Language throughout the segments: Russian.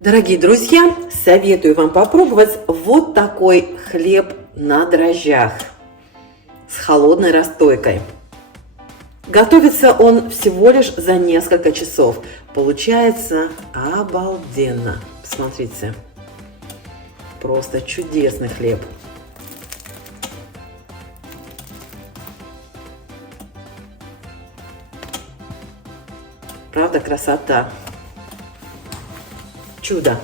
Дорогие друзья, советую вам попробовать вот такой хлеб на дрожжах с холодной расстойкой. Готовится он всего лишь за несколько часов. Получается обалденно. Посмотрите, просто чудесный хлеб. Правда, красота. Чудо!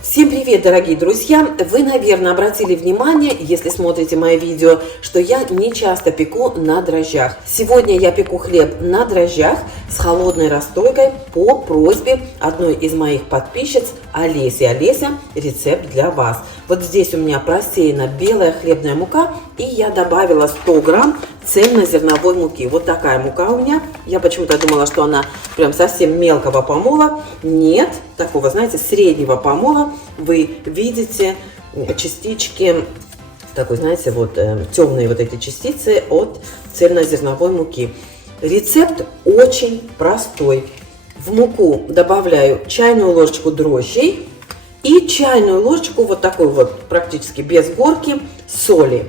Всем привет, дорогие друзья! Вы, наверное, обратили внимание, если смотрите мои видео, что я не часто пеку на дрожжах. Сегодня я пеку хлеб на дрожжах с холодной расстойкой по просьбе одной из моих подписчиц Олеси. Олеся, рецепт для вас. Вот здесь у меня просеяна белая хлебная мука, и я добавила 100 грамм цельнозерновой муки. Вот такая мука у меня. Я почему-то думала, что она прям совсем мелкого помола. Нет, такого, знаете, среднего помола. Вы видите частички, такой, знаете, вот темные вот эти частицы от цельнозерновой муки. Рецепт очень простой. В муку добавляю чайную ложечку дрожжей и чайную ложечку вот такой вот, практически без горки, соли.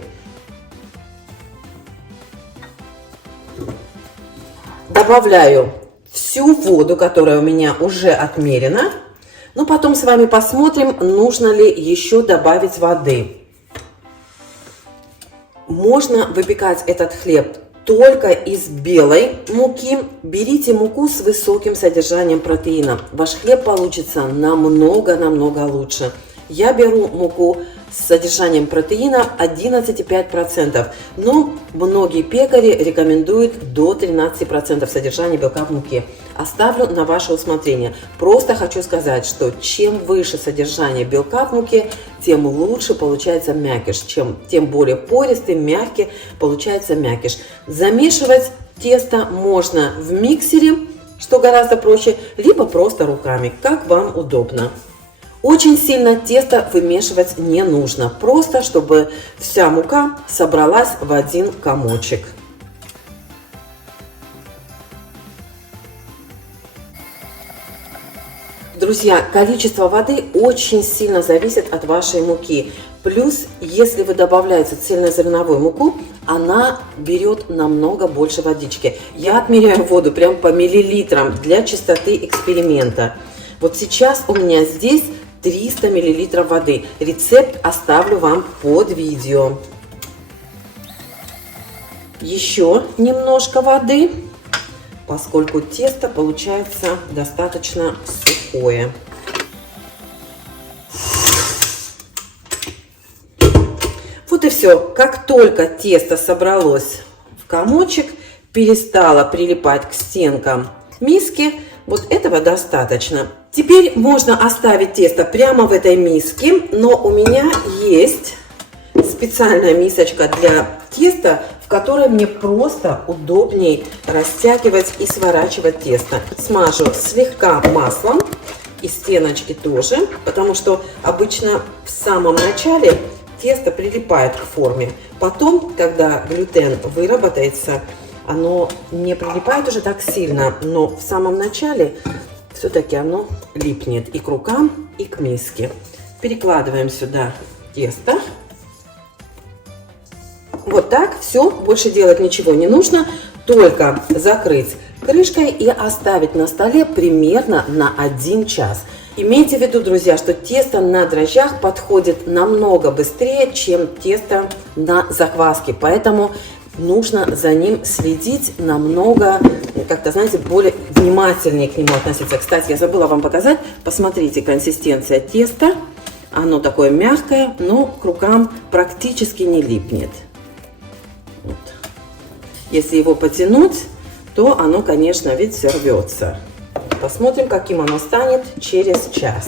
Добавляю всю воду, которая у меня уже отмерена. Но потом с вами посмотрим, нужно ли еще добавить воды. Можно выпекать этот хлеб только из белой муки. Берите муку с высоким содержанием протеина. Ваш хлеб получится намного лучше. Я беру муку с содержанием протеина 11,5%, но многие пекари рекомендуют до 13% содержания белка в муке. Оставлю на ваше усмотрение. Просто хочу сказать, что чем выше содержание белка в муке, тем лучше получается мякиш. Тем более пористый, мягкий получается мякиш. Замешивать тесто можно в миксере, что гораздо проще, либо просто руками, как вам удобно. Очень сильно тесто вымешивать не нужно, просто чтобы вся мука собралась в один комочек. Друзья, количество воды очень сильно зависит от вашей муки. Плюс, если вы добавляете цельнозерновую муку, она берет намного больше водички. Я отмеряю воду прям по миллилитрам для чистоты эксперимента. Вот сейчас у меня здесь 300 мл воды. Рецепт оставлю вам под видео. Еще немножко воды, поскольку тесто получается достаточно сухое. Вот и все. Как только тесто собралось в комочек, перестало прилипать к стенкам миски, вот этого достаточно. Теперь можно оставить тесто прямо в этой миске, но у меня есть специальная мисочка для теста, в которой мне просто удобнее растягивать и сворачивать тесто. Смажу слегка маслом и стеночки тоже, потому что обычно в самом начале тесто прилипает к форме. Потом, когда глютен выработается, оно не прилипает уже так сильно, но в самом начале все-таки оно липнет и к рукам, и к миске. Перекладываем сюда тесто. Вот так, все, больше делать ничего не нужно, только закрыть крышкой и оставить на столе примерно на 1 час. Имейте в виду, друзья, что тесто на дрожжах подходит намного быстрее, чем тесто на закваске, поэтому нужно за ним следить намного, как-то, знаете, более внимательнее к нему относиться. Кстати, я забыла вам показать. Посмотрите, консистенция теста. Оно такое мягкое, но к рукам практически не липнет. Вот. Если его потянуть, то оно, конечно, видите, рвется. Посмотрим, каким оно станет через час.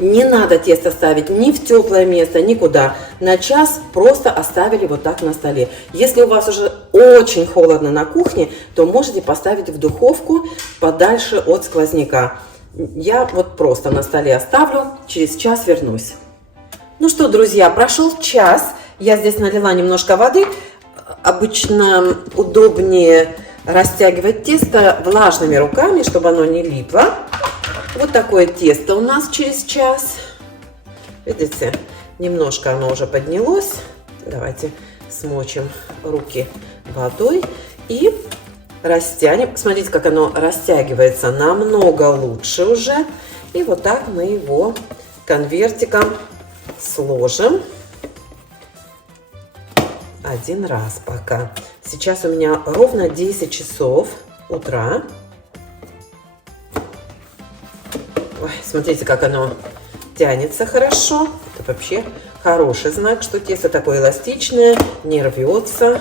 Не надо тесто ставить ни в теплое место, никуда. На час просто оставили вот так на столе. Если у вас уже очень холодно на кухне, то можете поставить в духовку подальше от сквозняка. Я вот просто на столе оставлю, через час вернусь. Ну что, друзья, прошел час. Я здесь налила немножко воды. Обычно удобнее растягивать тесто влажными руками, чтобы оно не липло. Вот такое тесто у нас через час. Видите, немножко оно уже поднялось. Давайте смочим руки водой и растянем. Смотрите, как оно растягивается намного лучше уже. И вот так мы его конвертиком сложим один раз пока. Сейчас у меня ровно 10 часов утра. Ой, смотрите, как оно тянется хорошо. Это вообще хороший знак, что тесто такое эластичное, не рвется.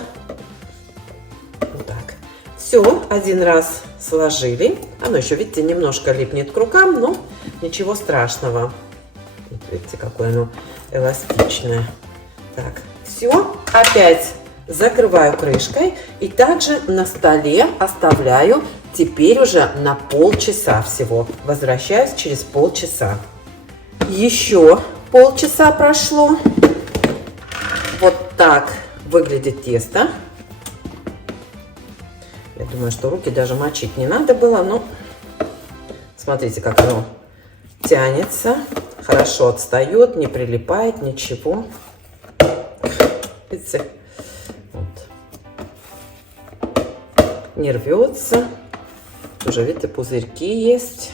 Вот так. Все, один раз сложили. Оно еще, видите, немножко липнет к рукам, но ничего страшного. Видите, какое оно эластичное. Так, все. Опять закрываю крышкой и также на столе оставляю теперь уже на полчаса всего. Возвращаюсь через полчаса. Еще полчаса прошло. Вот так выглядит тесто. Я думаю, что руки даже мочить не надо было, но смотрите, как оно тянется. Хорошо отстает, не прилипает, ничего. Видите? Вот. Не рвется. Уже, видите, пузырьки есть.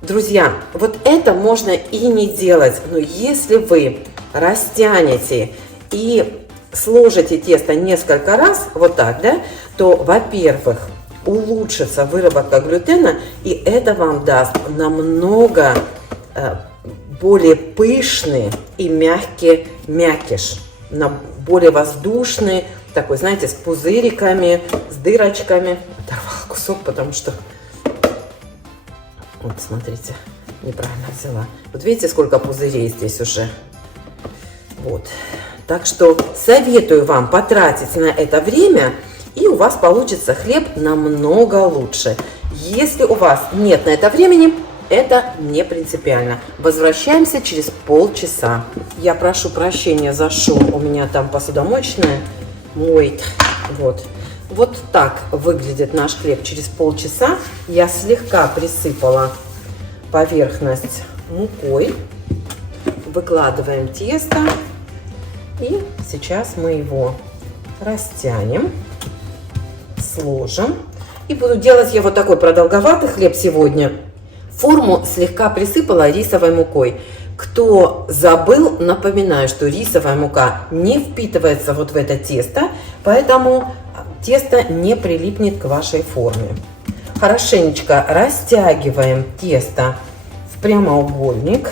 Друзья, вот это можно и не делать, но если вы растянете и сложите тесто несколько раз, вот так, да, то, во-первых, улучшится выработка глютена, и это вам даст намного более пышный и мягкий мякиш, более воздушный, такой, знаете, с пузыриками, с дырочками. Оторвала кусок, потому что, вот смотрите, неправильно взяла. Вот видите, сколько пузырей здесь уже. Вот. Так что советую вам потратить на это время, и у вас получится хлеб намного лучше. Если у вас нет на это времени, это не принципиально. Возвращаемся через полчаса. Я прошу прощения за шум, у меня там посудомоечная моет. Вот. Вот так выглядит наш хлеб через полчаса. Я слегка присыпала поверхность мукой. Выкладываем тесто. И сейчас мы его растянем, сложим. И буду делать я вот такой продолговатый хлеб сегодня. Форму слегка присыпала рисовой мукой. Кто забыл, напоминаю, что рисовая мука не впитывается вот в это тесто, поэтому тесто не прилипнет к вашей форме. Хорошенечко растягиваем тесто в прямоугольник.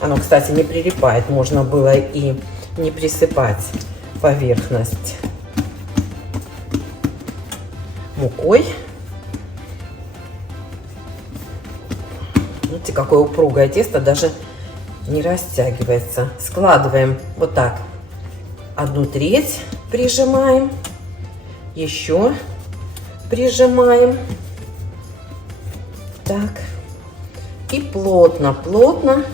Оно, кстати, не прилипает, можно было и не присыпать поверхность мукой. Видите, какое упругое тесто, даже не растягивается. Складываем вот так. 1/3 прижимаем. Еще прижимаем. Так. И плотно-плотно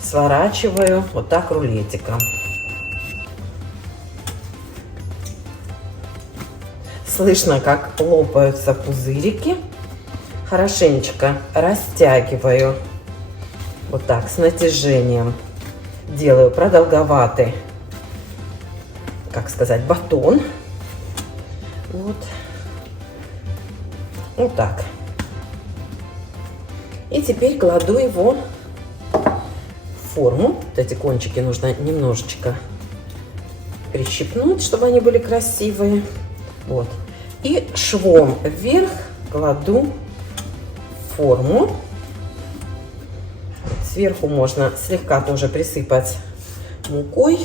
сворачиваю вот так рулетиком. Слышно, как лопаются пузырики. Хорошенечко растягиваю. Вот так, с натяжением. Делаю продолговатый, как сказать, батон. Вот. Вот так. И теперь кладу его в форму. Вот эти кончики нужно немножечко прищипнуть, чтобы они были красивые. Вот. И швом вверх кладу форму. Сверху можно слегка тоже присыпать мукой.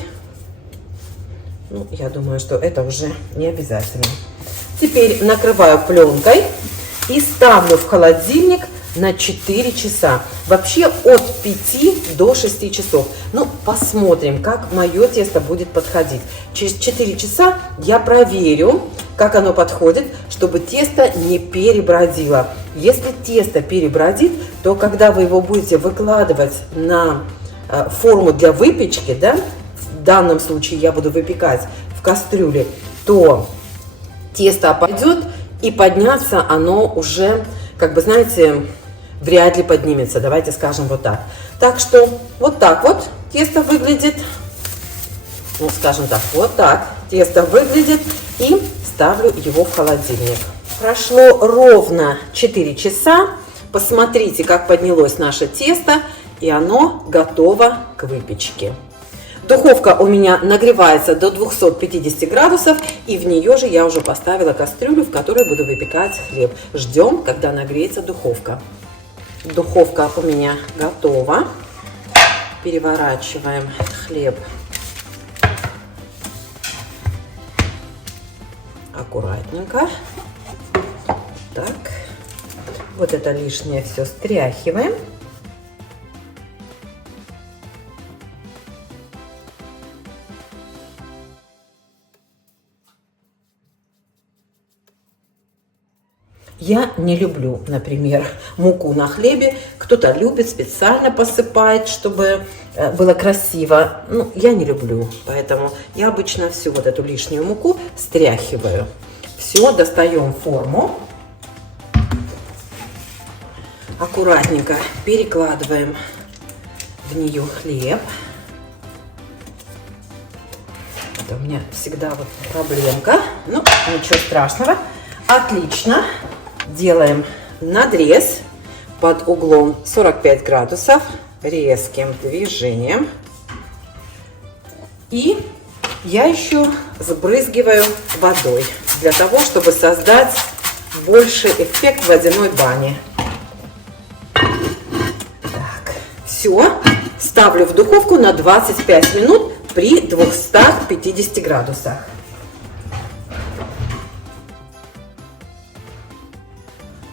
Ну, я думаю, что это уже не обязательно. Теперь накрываю пленкой и ставлю в холодильник на 4 часа. Вообще от 5 до 6 часов. Ну, посмотрим, как мое тесто будет подходить. Через 4 часа я проверю, как оно подходит, чтобы тесто не перебродило. Если тесто перебродит, то когда вы его будете выкладывать на форму для выпечки, да, в данном случае я буду выпекать в кастрюле, то тесто опадет, и подняться оно уже, как бы, знаете, вряд ли поднимется, давайте скажем вот так. Так что вот так вот тесто выглядит, ну, скажем так, вот так тесто выглядит, и ставлю его в холодильник. Прошло ровно 4 часа, посмотрите, как поднялось наше тесто, и оно готово к выпечке. Духовка у меня нагревается до 250 градусов, и в нее же я уже поставила кастрюлю, в которой буду выпекать хлеб. Ждем, когда нагреется духовка. Духовка у меня готова. Переворачиваем хлеб аккуратненько. Так, вот это лишнее все стряхиваем. Я не люблю, например, муку на хлебе. Кто-то любит, специально посыпает, чтобы было красиво. Ну, я не люблю, поэтому я обычно всю вот эту лишнюю муку стряхиваю. Все, достаем форму. Аккуратненько перекладываем в нее хлеб. Это у меня всегда вот проблемка. Ну, ничего страшного. Отлично. Делаем надрез под углом 45 градусов резким движением. И я еще сбрызгиваю водой для того, чтобы создать больше эффект водяной бани. Так, все. Ставлю в духовку на 25 минут при 250 градусах.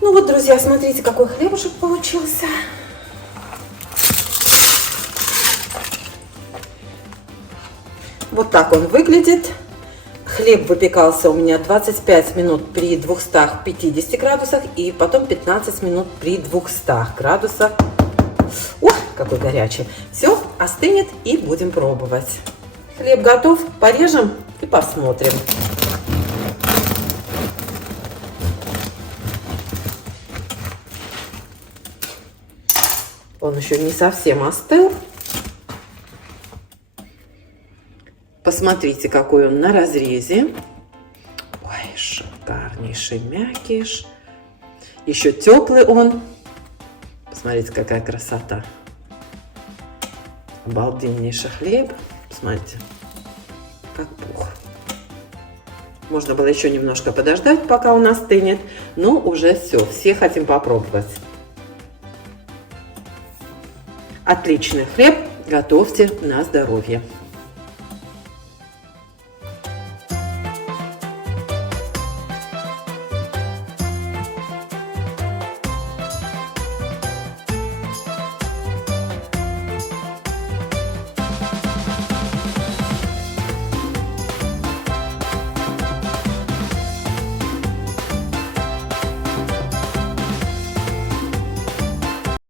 Ну вот, друзья, смотрите, какой хлебушек получился. Вот так он выглядит. Хлеб выпекался у меня 25 минут при 250 градусах и потом 15 минут при 200 градусах. Ох, какой горячий. Все, остынет и будем пробовать. Хлеб готов, порежем и посмотрим. Он еще не совсем остыл. Посмотрите, какой он на разрезе. Ой, шикарнейший мякиш. Еще теплый он. Посмотрите, какая красота. Обалденнейший хлеб. Посмотрите, как пух. Можно было еще немножко подождать, пока он остынет. Но уже все хотим попробовать. Отличный хлеб, готовьте на здоровье.